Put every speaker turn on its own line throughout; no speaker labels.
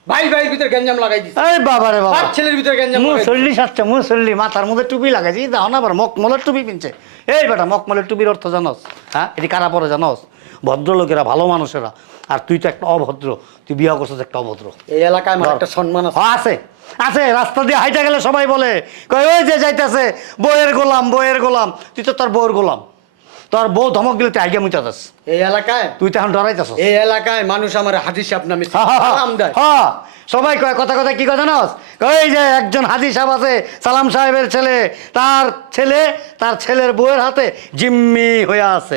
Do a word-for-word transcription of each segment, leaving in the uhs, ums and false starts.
ভাই ভাইয়ের ভিতরে গ্যাঞ্জাম লাগাই দিছে।
এই বাবা রে বাবা,
আর ছেলের ভিতরে গ্যাঞ্জাম লাগাই দিছে।
মুসল্লি সাচ্চা মুসল্লি মাথার মধ্যে টুপি লাগাইছি, দাও না আবার মকমলের টুপি পিনছে। এই বেটা, মকমলের টুপির অর্থ জানোস? হ্যাঁ, এটি কারা পরে জানোস? ভদ্রলোকেরা, ভালো মানুষেরা। আর তুই তো একটা অভদ্র, তুই বিয়ে করছিস একটা অভদ্র।
এই এলাকায় আমার একটা সম্মান আছে।
হ্যাঁ, আছে আছে। রাস্তা দিয়ে হাইটা গেলে সবাই বলে, কয় ওই যে যাইতেছে বইয়ের গোলাম, বইয়ের গোলাম। তুই তো তোর বউয়ের গোলাম। তোর বউ ধমক দিলে তুই আগে মুইতাছিস।
এই এলাকায়
তুই তো এখন ডরাইতেছিস।
এই এলাকায় মানুষ আমার হাজি সাহেব নামে সালাম দেয়।
হ্যাঁ, সবাই কয় কথা কথা কি কথা জানোস? ওই যে একজন হাজি সাহেব আছে, সালাম সাহেবের ছেলে, তার ছেলে তার ছেলের বউয়ের হাতে জিম্মি হয়ে আছে।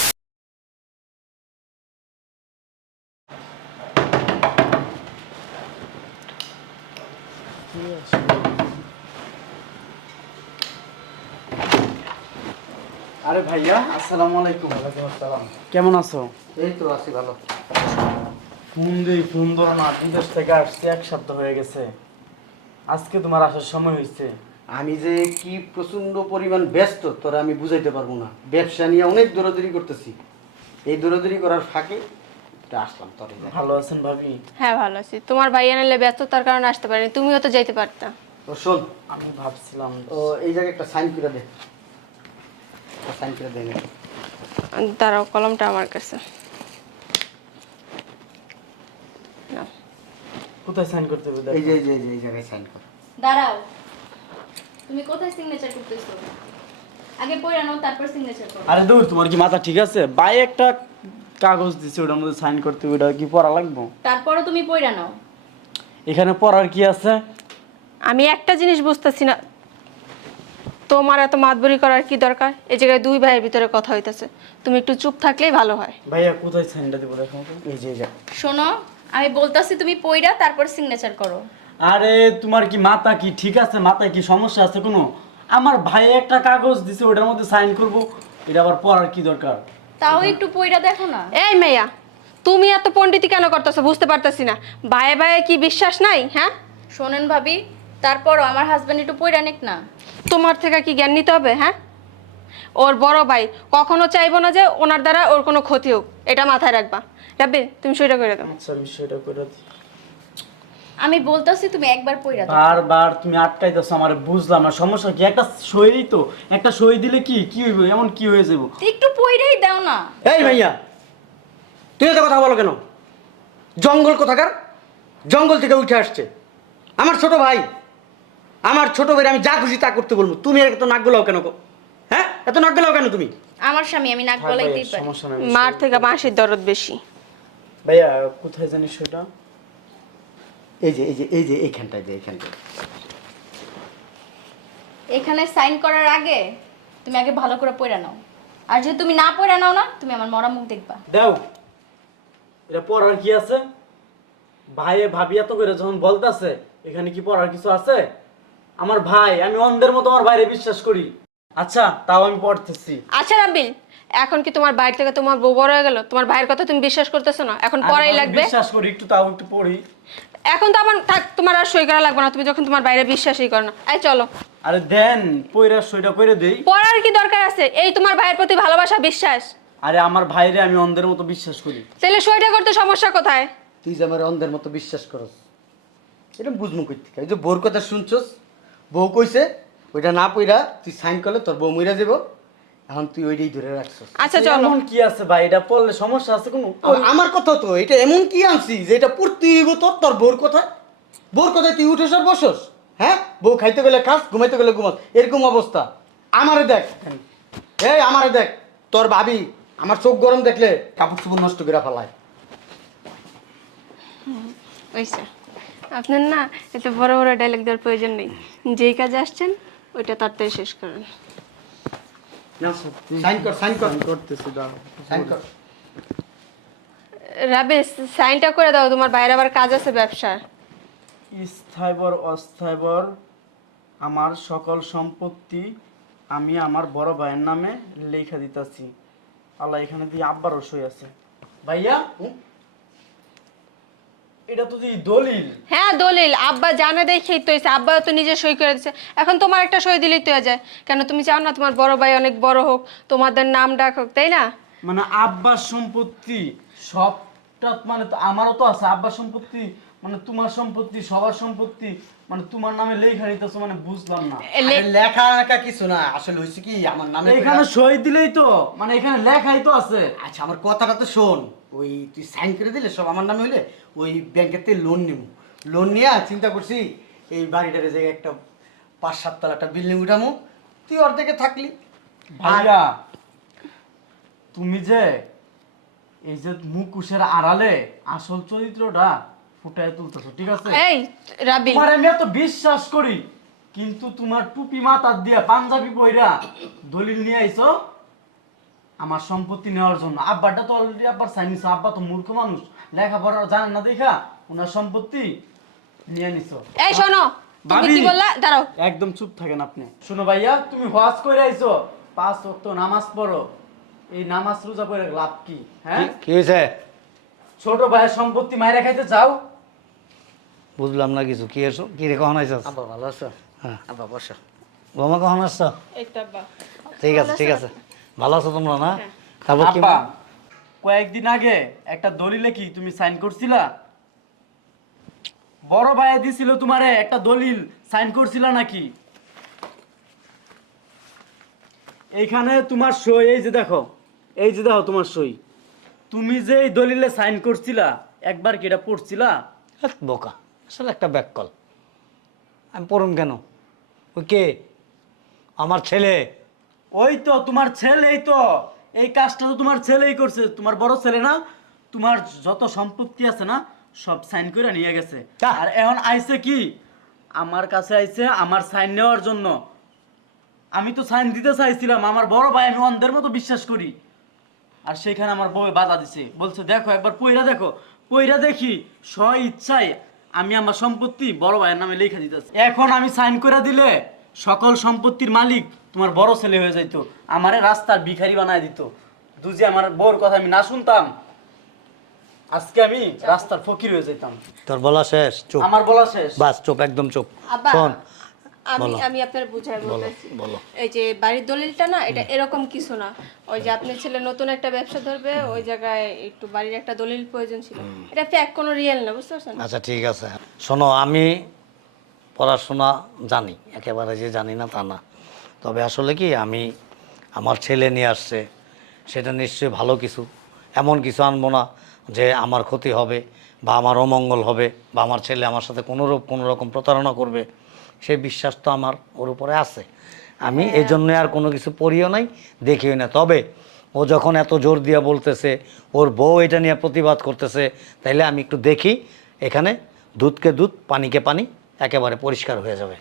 আরে ভাইয়া, আসসালামু আলাইকুম।
ওয়ালাইকুম আসসালাম।
কেমন আছো?
এই তো আছি ভালো।
ফোন দেই, ফোন ধরো না। বিদেশ থেকে আসছি, এক সপ্তাহ হয়ে গেছে। আজকে তোমার আসার সময় হয়েছে।
আমি যে কি প্রচন্ড পরিমাণ ব্যস্ত তোরা আমি বুঝাইতে পারবো না। ব্যবসা নিয়ে অনেক দৌড়াদৌড়ি করতেছি। এই দৌড়াদৌড়ি করার ফাঁকে এটা আসলাম তোর।
ভালো আছেন ভাবি?
হ্যাঁ ভালো আছি। তোমার ভাই আনলে ব্যস্ততার কারণে আসতে পারেনি, তুমিও তো যাইতে পারতা।
ও শোন,
আমি ভাবছিলাম
ও এই জায়গায় একটা সাইন করে দে। সাইন করে দে না।
দাঁড়াও, কলমটা আমার কাছে নাও।
কোথায় সাইন করতে হবে?
এই যে এই যে এই যে এই জায়গায় সাইন কর।
দাঁড়াও, তুমি কোথায় সিগনেচার করতেছো? আগে পড়ে নাও, তারপর সিগনেচার করো।
আরে দূর, তোমার কি মাথা ঠিক আছে? ভাই একটা কাগজ দিছে, ওটার মধ্যে সাইন করতে হবে। ওটা কি পড়া লাগবে?
তারপরও তুমি পড়ে নাও।
এখানে পড়ার কি আছে?
আমি একটা জিনিস বুঝতেছি না, তোমার এত মাতবরি করার কি দরকার? এই জায়গায় দুই ভাইয়ের ভিতরে কথা হইতেছে, তুমি একটু চুপ থাকলেই ভালো হয়।
ভাইয়া কোথায় সাইনটা দিব দেখো তো।
এই যে এই যে
শোনো, আমি বলতাছি তুমি পড়া তারপর সিগনেচার করো।
আরে তোমার কি মাথা কি ঠিক আছে? মাথায় কি সমস্যা আছে কোনো? আমার ভাই একটা কাগজ দিছে, ওটার মধ্যে সাইন করব। এটা আবার পড়ার কি দরকার?
তাও একটু পড়া দেখো না।
এই মেয়া, তুমি এত পণ্ডিতি কেন করতেছো বুঝতে পারতেছি না। ভাইয়ে ভাইয়ে কি বিশ্বাস নাই? হ্যাঁ
শোনেন ভাবি, তারপরও আমার হাজবেন্ড একটু পড়া নিক না।
তোমার থেকে কি জ্ঞান নিতে হবে? হ্যাঁ, ওর বড় ভাই কখনো চাইবো না যে ওনার দ্বারা ওর কোনো ক্ষতি হোক, এটা মাথায় রাখবা। রাব্বি, তুমি সেটা করে দাও।
আচ্ছা, বিষয়টা করে দিই।
আমি বলতাছি তুমি একবার পড়া দাও।
বারবার তুমি আটকাইতেছো আমার, বুঝলাম না সমস্যা কি। একটা সই তো, একটা সই দিলে কি কি হইব? এমন কি হয়ে যাব?
একটু পড়াই দাও না।
এই ভাইয়া, তুই এত কথা বলো কেন? জঙ্গল কোথাকার? জঙ্গল থেকে উঠে আসছে আমার ছোট ভাই। আমার ছোট ভাই আমি যা খুশি তা করতে বলবো। তুমি এত নাক গলাও কেন গো? হ্যাঁ, এত নাক গলাও কেন তুমি?
আমার স্বামী, আমি নাক গলাইতেই পারি।
সমস্যা নাই।
মার থেকে মাসির দরদ বেশি।
ভাইয়া কোথায় জানিস সেটা?
এই যে এই যে এই যে এইখানটায়, যে এইখানটায়।
এখানে সাইন করার আগে তুমি আগে ভালো করে পড়া নাও। আর যদি তুমি না পড়া নাও না, তুমি আমার মরা মুখ দেখবা।
দাও, এটা পড়ার কি আছে? ভাইয়ে ভাবি এত করে যখন বলতাছে, এখানে কি পড়ার কিছু আছে? আমার ভাই, আমি অন্ধের মতো আমার ভাইরে বিশ্বাস করি। আচ্ছা, তাও আমি পড়তেছি।
আচ্ছা রাব্বিল, এখন কি তোমার বাইরে থেকে তোমার বউ বড় হয়ে গেল, তোমার ভাইয়ের কথা তুমি বিশ্বাস করতেছো না? এখন পড়াই
আমি
লাগবে।
বিশ্বাস করি, একটু তাও একটু পড়ি।
এখন তো আমার থাক, তোমার আর সই করা লাগবে না, তুমি যখন তোমার বাইরে বিশ্বাসই করো না। এই চলো।
আরে দেন, পয়রা সইটা করে দেই।
পড়ার কি দরকার আছে? এই তোমার ভাইয়ের প্রতি ভালোবাসা, বিশ্বাস।
আরে আমার ভাইরে আমি অন্ধের মতো বিশ্বাস করি।
তাহলে সইটা করতে সমস্যা কোথায়?
তুই যে আমার অন্ধের মতো বিশ্বাস করস, এটা বুঝমু কই থেকে? এই যে বউর কথা শুনছস, বউ কইছে ওইটা না পইরা তুই সাইন করলে তোর বউ মইরা যাব। এখন তুই ওইটাই ধরে রাখছস।
আচ্ছা চলো।
এমন কি আছে ভাই? এটা পড়লে সমস্যা আছে কোনো?
আর আমার কথা তো এটা এমন কি আনছি যে এটা পড়তে হইব তোর? তোর বউর কথা, বউর কথায় তুই উঠেস আর বসস? হ্যাঁ, বউ খাইতে গেলে খাস, ঘুমাইতে গেলে ঘুমাস, এরকম অবস্থা। আমারে দেখ, এই আমারে দেখ, তোর ভাবি আমার চোখ গরম দেখলে কাপড় চোপড় নষ্ট করে ফেলায়।
ওইসা আপনার না এত বড় বড় ডায়লগ দেওয়ার প্রয়োজন নেই। যেই কাজে আসছেন ওইটা তাড়াতাড়ি শেষ করেন।
সাইন কর, সাইন কর,
করতেছি, দাও।
সাইন কর।
রাবে, সাইনটা করে দাও, তোমার বাইরে আবার কাজ আছে ব্যবসার।
স্থায়বর অস্থায়বর আমার সকল সম্পত্তি আমি আমার বড় ভাইয়ের নামে লেখা দিতেছি। আল্লাহ, এখানে দিয়ে আব্বারও সই আছে। ভাইয়া, এটা তো দিই দলিল।
হ্যাঁ দলিল, আব্বা জানে দেখেই তো হয়েছে, আব্বা তো নিজে সই করে দিচ্ছে। এখন তোমার একটা সই দিলেই তো হয়ে যায়। কেন তুমি চাও না তোমার বড় ভাই অনেক বড় হোক, তোমাদের নাম ডাক হোক, তাই না?
মানে আব্বার সম্পত্তি সবটা, মানে তো আমারও তো আছে আব্বার সম্পত্তি, মানে তোমার সম্পত্তি সবার সম্পত্তি মানে তোমার নামে লেখা নিতেছো, মানে বুঝলাম না।
এ লে-
আরে লেখা লেখা কিছু না, আসলে হয়েছে কি আমার নামে
এখানে সই দিলেই তো, মানে এখানে লেখাই তো আছে।
আচ্ছা আমার কথাটা তো শোন, ওই তুই সাইন করে দিলে সব আমার নামে হইলে ওই ব্যাংকের থেকে লোন নিব, লোন নিয়ে চিন্তা করছি এই বাড়িটার জায়গায় একটা পাঁচ সাত তলা একটা বিল্ডিং উঠামো, তুই অর্ধেকে থাকলি।
ভাইয়া তুমি যে এই যে মুখোশের আড়ালে আসল চরিত্রটা ফুটায় তুলতেছো, ঠিক আছে?
এই রাবি,
তোমার আমি এত বিশ্বাস করি, কিন্তু তোমার টুপি মাথার দিয়া পাঞ্জাবি পইরা দলিল নিয়ে আইছো আমার সম্পত্তি নেওয়ার জন্য। আব্বাটা তো অলরেডি আব্বার সাইন নিছো, আব্বা তো মূর্খ মানুষ, লেখাপড়া জানেন না দেখা ওনার সম্পত্তি নিয়ে নিছো।
এই শোনো, তুমি কি
ভাবি।
বললা? দাঁড়াও।
একদম চুপ থাকেন আপনি। শোনো ভাইয়া, তুমি হজ করে আইছো, পাঁচ ওয়াক্ত নামাজ পড়ো, এই নামাজ রোজা পড়ে লাভ কি? হ্যাঁ,
কি হয়েছে?
ছোট ভাইয়ের সম্পত্তি মাইরা খাইতে চাও?
বুঝলাম না কিছু। কি এসো, কি রে, কখন আইসস?
আব্বা ভালো আছো?
হ্যাঁ।
আব্বা বসো।
বৌমা কখন আসছো?
একটা বা
ঠিক আছে ঠিক আছে, ভালো আছো তোমরা না? তারপর কি?
আব্বা, কয়েকদিন আগে একটা দলিলে কি তুমি সাইন করছিলা? বড় ভাইয়া দিছিল তোমারে একটা দলিল, সাইন করছিলা নাকি? এইখানে তোমার সই, এই যে দেখো, এই যে দেখো তোমার সই। তুমি যে এই দলিলে সাইন করছিলা, একবার কি এটা পড়ছিলা?
ধ্যাৎ বোকা, আসলে একটা ব্যাক কল। আমি পড়ুন কেন? ওই কে? আমার ছেলে।
ওই তো তোমার ছেলেই তো, এই কাজটা তো তোমার ছেলেই করছে, তোমার বড় ছেলে না? তোমার যত সম্পত্তি আছে না সব সাইন করে নিয়ে গেছে।
তা?
আর এখন আইছে কি আমার কাছে আইছে আমার সাইন নেওয়ার জন্য। আমি তো সাইন দিতে চাইছিলাম, আমার বড় ভাই আমি অন্ধের মতো বিশ্বাস করি, আর সেখানে আমার বউ বাধা দিছে, বলছে দেখো একবার পইরা দেখো। পইরা দেখি স্ব ইচ্ছায় আমি আমার সম্পত্তি বড় ভাইয়ের নামে লিখে দিতেছি। এখন আমি সাইন করে দিলে সকল সম্পত্তির মালিক তোমার বড় ছেলে হয়ে যাইতো, আমারে রাস্তার ভিখারি বানায় দিত। দুজি আমার বউর কথা আমি না শুনতাম, আজকে আমি রাস্তার ফকির হয়ে যেতাম।
তোর বলা শেষ? চুপ,
আমার বলা শেষ।
বাস চুপ, একদম চুপ।
আব্বা,
শোন,
আমি
বলো।
আমি আপনার বুঝাই বলতেছি।
বলো।
এই যে বাড়ির দলিলটা না, এটা এরকম কিছু না। ওই যে আপনার ছেলে নতুন একটা ব্যবসা ধরবে, ওই জায়গায় একটু বাড়ির একটা দলিল প্রয়োজন ছিল। এটা ফ্যাক, কোনো রিয়েল না, বুঝতে পারছেন?
আচ্ছা ঠিক আছে, শোনো, আমি পড়াশোনা জানি, একেবারে যে জানি না তা না, তবে আসলে কি আমি আমার ছেলে নিয়ে আসছে, সেটা নিশ্চয়ই ভালো কিছু, এমন কিছু আনবো না যে আমার ক্ষতি হবে বা আমার অমঙ্গল হবে বা আমার ছেলে আমার সাথে কোনোরূপ কোনো রকম প্রতারণা করবে, সেই বিশ্বাস তো আমার ওর উপরে আছে। আমি এই জন্য আর কোনো কিছু পড়িও নাই, দেখিও না। তবে ও যখন এত জোর দিয়া বলতেছে, ওর বউ এটা নিয়ে প্রতিবাদ করতেছে, তাইলে আমি একটু দেখি, এখানে দুধকে দুধ পানিকে পানি একেবারে পরিষ্কার হয়ে যাবে।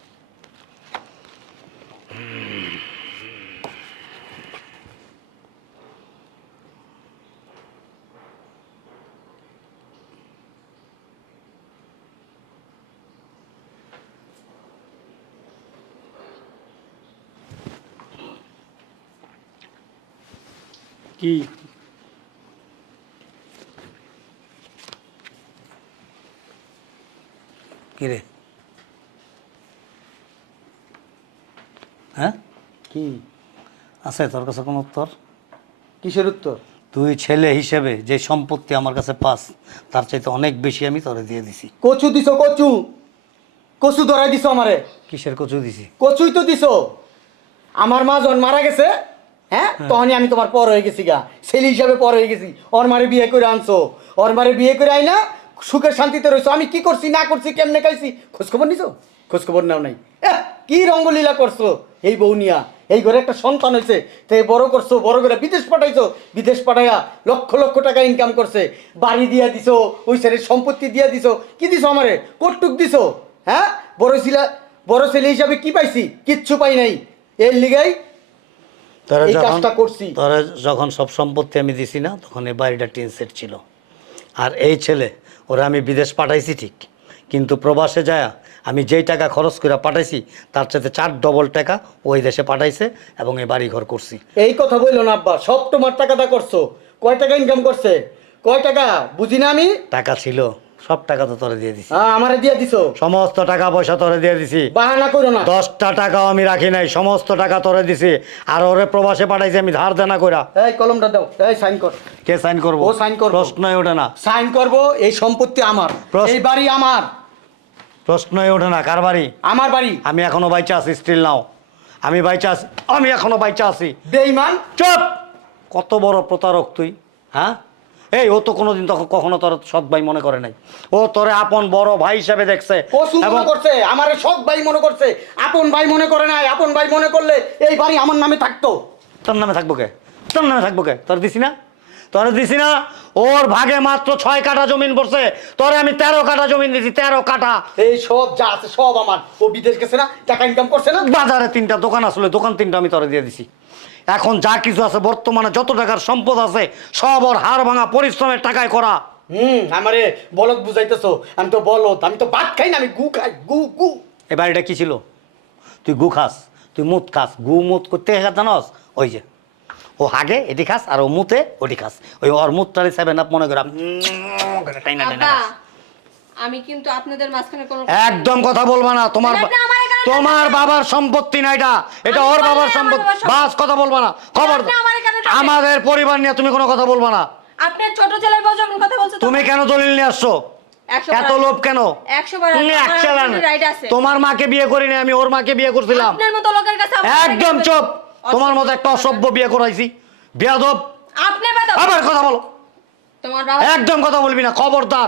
কি
কিরে? হ্যাঁ,
কি
আছে তোর কাছে কোনো উত্তর?
কিসের উত্তর?
তুই ছেলে হিসেবে যে সম্পত্তি আমার কাছে পাস, তার চাইতে অনেক বেশি আমি তোরে দিয়ে দিছি।
কচু দিছো, কচু কচু ধরাই দিছো আমারে।
কিসের কচু দিছি?
কচুই তো দিছো। আমার মা যখন মারা গেছে, হ্যাঁ, তখনই আমি তোমার পর হয়ে গেছি গা, ছেলে হিসাবে পর হয়ে গেছি। ওর মারে বিয়ে করে আনছো, ওর মারে বিয়ে করে আই না সুখের শান্তিতে রয়েছো। আমি কি করছি না করছি, কেমনে খাইছি, খোঁজখবর নিছো? খোঁজখবর নাও নাই। এহ, কি রঙ্গলীলা করছো এই বউ নিয়া। এই ঘরে একটা সন্তান হয়েছে, তাই বড় করছো, বড় করে বিদেশ পাঠাইছো, বিদেশ পাঠাইয়া লক্ষ লক্ষ টাকা ইনকাম করছে, বাড়ি দিয়া দিছো, ওই ছেলের সম্পত্তি দিয়া দিছো। কি দিছো আমারে? কটুক দিছো। হ্যাঁ, বড় ছেলে, বড় ছেলে হিসাবে কি পাইছি? কিচ্ছু পাই নাই। এর লিগাই
তোরা
এই
যখন
কাজটা করছি।
তোরা যখন সব সম্পত্তি আমি দিছি না, তখন এই বাড়িটা টিন সেট ছিল। আর এই ছেলে ওরা আমি বিদেশ পাঠাইছি ঠিক, কিন্তু প্রবাসে যায় আমি যেই টাকা খরচ করে পাঠাইছি তার সাথে চার ডবল টাকা ওই দেশে পাঠাইছে এবং এই বাড়ি ঘর করছি।
এই কথা বললো না আব্বা, সব তোমার টাকাটা করছো। কয় টাকা ইনকাম করছে? কয় টাকা বুঝি না আমি?
টাকা ছিল, সব টাকা তো তোরে দিয়ে দিছি,
হ্যাঁ আমারে দিয়ে দিছো,
সমস্ত টাকা পয়সা তোরে দিয়ে দিছি।
বাহানা করো না।
দশটা টাকাও আমি রাখি নাই, সমস্ত টাকা তোরে দিছি। আর ওরে প্রবাসে পাঠাইছি আমি ধার দেনা কইরা।
এই কলমটা দাও, এই সাইন কর।
কে সাইন করবো?
ও sign করবো।
প্রশ্নই ওঠে না,
সাইন করব, এই সম্পত্তি আমার,
প্রশ্ন-
এই বাড়ি আমার,
প্রশ্নই ওঠে না। কার বাড়ি?
আমার বাড়ি।
আমি এখনো বাইচা আছি, স্টিল নাও আমি বাইচা আছি, আমি এখনো বাইচা আছি।
বেঈমান।
চুপ! কত বড় প্রতারক তুই, হ্যাঁ? এই ও তো কোনোদিন তখন কখনো তোর সৎ ভাই মনে করে নাই, ও তোরে আপন বড় ভাই হিসেবে দেখছে।
পশু
এবং
মনে করছে, আমারে সৎ ভাই মনে করছে, আপন ভাই মনে করে নাই। আপন ভাই মনে করলে এই বাড়ি আমার নামে থাকতো।
তোর নামে থাকবো কে? তোর নামে থাকবো কে? তোর দিছি না, তোর দিছি না। ওর ভাগে মাত্র ছয় কাঠা জমিন পড়ছে, তোরে আমি তেরো কাঠা জমিন দিছি, তেরো কাঠা।
এই সব যা আছে সব আমার। ও বিদেশ গেছে না, টাকা ইনকাম করছে না।
বাজারে তিনটা দোকান আসলে, দোকান তিনটা আমি তোরে দিয়ে দিছি। এখন যা কিছু আছে বর্তমানে, যত টাকার সম্পদ আছে সব ওর হাড় ভাঙা পরিশ্রমের টাকায় করা।
হুম, আমারে বলদ বুঝাইতেছো। আমি তো বলদ, আমি তো ভাত খাই না, আমি গু খাই, গু গু।
এই বাড়িটা কি ছিল? তুই গু খাস, তুই মুত খাস। গু মুত করতে জানস? ওই যে ও হাগে এটি খাস, আর ও মুতে ওটি খাস। ওই ওর মুতটারে সেভেন আপ মনে করে
আব্বা আমি কিন্তু আপনাদের মাঝখানে কোনো
একদম কথা বলবা না। তোমার
আপনি আমার এখানে
তোমার বাবার সম্পত্তি না এটা, এটা
আমি
ওর
বললাম
বাবার
আমার
সম্পত্তি।
বাবার সম্পত্তি।
বাস কথা বলবা না, খবর
আপনি আমার এখানে থাকেন।
আমাদের পরিবার নিয়ে তুমি কোনো কথা বলবা না।
আপনার ছোট ছেলের বউ যখন কথা বলছো
তুমি কেন দলিল নিয়ে আসছো?
একশো
এত
বার-
লোভ কেন?
একশো বার
তুমি
আমার
একশো বার-
আপনার right আছে।
তোমার মাকে বিয়ে করিনি আমি, ওর মাকে বিয়ে করছিলাম।
আপনার মতো লোকের কাছে আমার
একদম
right
চুপ!
আছে।
তোমার মতো একটা অসভ্য বিয়ে করাইছি, বেয়াদব।
আপনি বাদা
আবার কথা বলো,
তোমার বাবা
একদম কথা বলবি না, খবরদার।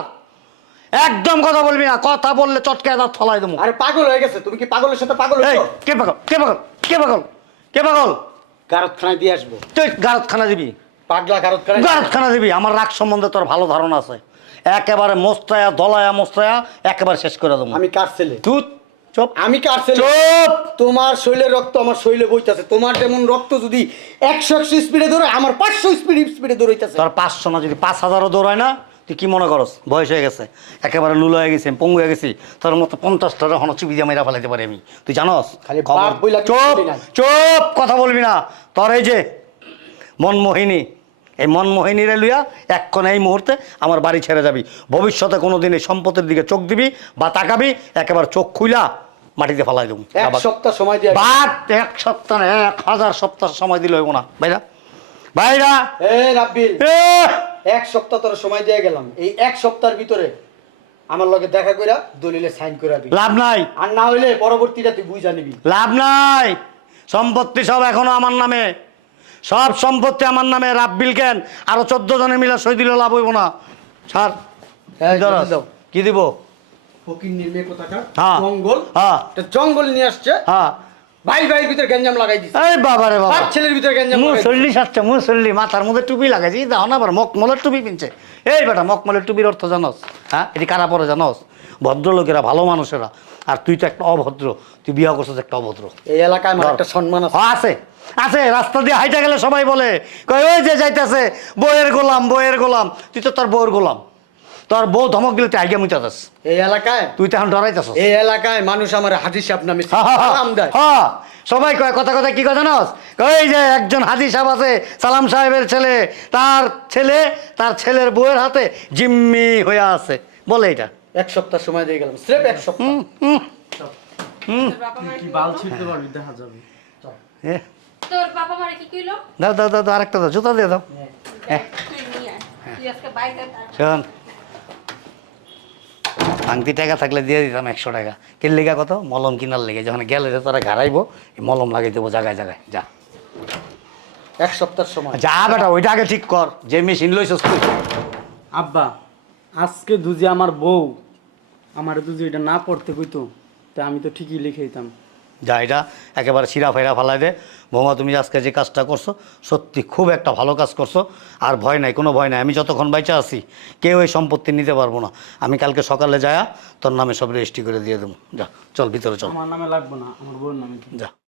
একদম কথা বলবি না, কথা বললে চটকে দাঁত ফলাই দেবো।
আরে পাগল হয়ে গেছে, তুমি কি পাগলের সাথে পাগল
এই,
হইছো?
কে পাগল? কে পাগল? কে পাগল? কে পাগল?
গারতখানায় দিয়ে আসবো।
তুই গারতখানা দিবি?
পাগলা গারতখানায়।
গারতখানা দিবি? আমার রাগ সম্বন্ধে তোর ভালো ধারণা আছে। একেবারে মোস্তায়া দলায়া মোস্তায়া একেবারে শেষ করে দেবো।
আমি কার ছেলে?
তুই চুপ!
আমি কার ছেলে?
চুপ!
তোমার শৈলের রক্ত আমার শৈলে বইতাছে। তোমার যেমন রক্ত যদি একশো একশো স্পিডে দৌড়ে, আমার পাঁচশো স্পিড স্পিডে দৌড়াইতেছে।
তোর পাঁচশো না, যদি পাঁচ হাজারও দৌড়ায় না, তুই কি মনে করস বয়স হয়ে গেছে? একেবারে লুলো হয়ে গেছি, পঙ্গু হয়ে গেছি। তোর মতো পঞ্চাশটা হনো চিবি দিয়ে মেরা ফেলাইতে পারি আমি, তুই জানস?
খালি
খবর-
বাপ বইলা কিছু
চুপ!
বলি না।
চুপ! কথা বলবি না। তোর এই যে মনমোহিনী, এই মনমোহিনীরে লইয়া এক্ষণ এই মুহূর্তে আমার বাড়ি ছেড়ে যাবি। ভবিষ্যতে কোনো দিন এই সম্পত্তির দিকে চোখ দিবি বা তাকাবি, একেবারে চোখ খুইলা মাটিতে ফেলাই দেবো।
এক সপ্তাহ সময় দিয়ে।
বাদ! এক সপ্তাহ না, এক হাজার সপ্তাহ সময় দিলে হইব না। ভাইরা ভাইরা
এ রাব্বিল,
এ!
এক সপ্তাহ তোর সময় দিয়ে গেলাম। এই এক সপ্তাহের ভিতরে আমার লগে দেখা কইরা দলিলে সাইন করে দিবি।
লাভ নাই,
আর না হইলে পরবর্তীটা তুই বুঝা নিবি।
লাভ নাই। সম্পত্তি সব এখনো আমার নামে, সব সম্পত্তি আমার নামে। রাব্বিল কেন আরো চোদ্দ জনে মিলে সই দিলে লাভ হইব না। ছাড়।
এই,
কি ধরস?
দাও।
কি দিব?
ফকির নির্মে কোথাকার
হ্যাঁ।
জঙ্গল।
হ্যাঁ
একটা জঙ্গল নিয়ে আসছে,
হ্যাঁ।
ভাই ভাইয়ের ভিতরে গ্যাঞ্জাম লাগাই দিছে।
এই বাবা রে বাবা,
পাঁচ ছেলের ভিতরে গ্যাঞ্জাম লাগাই দিছে।
মুসল্লি সাজছে, মুসল্লি মাথার মধ্যে টুপি লাগাইছি, দাও না আবার মকমলের টুপি পিনছে। এই বেটা, মকমলের টুপির অর্থ জানোস? হ্যাঁ, এটি কারা পরে জানোস? ভদ্রলোকেরা, ভালো মানুষেরা। আর তুই তো একটা অভদ্র, তুই বিয়ে করছিস একটা অভদ্র।
এই এলাকায় আমার একটা সম্মান আছে।
হ্যাঁ, আছে আছে। রাস্তা দিয়ে হাইটা গেলে সবাই বলে, কয় ওই যে যাইতেছে বইয়ের গোলাম, বইয়ের গোলাম। তুই তো তোর বউয়ের গোলাম। তোর বউ ধমক দিলে তুই আইগা মুইতাছিস।
এই এলাকায়
তুই তো এখন ডরাইতেছিস।
এই এলাকায় মানুষ আমার হাজি সাহেব নামে সালাম দেয়।
হ্যাঁ, সবাই কয় কথা কথা কি কথা জানোস? ওই যে একজন হাজি সাহেব আছে, সালাম সাহেবের ছেলে, তার ছেলে তার ছেলের বউয়ের হাতে জিম্মি হয়ে আছে বলে এটা।
এক সপ্তাহ সময় দিয়ে গেলাম, স্রেফ এক সপ্তাহ।
হুম, হুম, হুম।
তোর বাবা মারে
কি
কি
বাল
বলতো?
ছিঁড়তে পারবি, দেখা যাবে।
এ,
তোর বাবা মারে কি কইলো?
দাও দাও দাও দাও, আরেকটা দাও, জুতা দিয়ে দাও। হ্যাঁ।
তুই নিয়ে আয়। তুই আজকে বাইরে
শোন, ভাঙতি টাকা থাকলে দিয়ে দিতাম একশো টাকা। কিন লেগা কত? মলম কিনার লেগে। যখন গেলে তারা ঘাড়াইবো, এই মলম লাগাই দেবো জায়গায় জায়গায়। যা
এক সপ্তাহ সময়।
যা বেটা, ওইটা আগে ঠিক কর। যে মেশিন লইছস তুই।
আব্বা, আজকে দুজি আমার বউ আমার দুজি এটা না পড়তে কইতো, তা আমি তো ঠিকই লিখে দিতাম।
যা, এটা একেবারে শিরা ফেরা ফালাই দে। বৌমা, তুমি আজকে যে কাজটা করছো সত্যি খুব একটা ভালো কাজ করছো। আর ভয় নাই, কোনো ভয় নাই। আমি যতক্ষণ বাইচা আছি কেউ এই সম্পত্তি নিতে পারবো না। আমি কালকে সকালে যায়া তোর নামে সব রেজিস্ট্রি করে দিয়ে দেবো। যা, চল ভিতরে চল।
আমার নামে লাগবে না, আমার বউর নামে।
যা।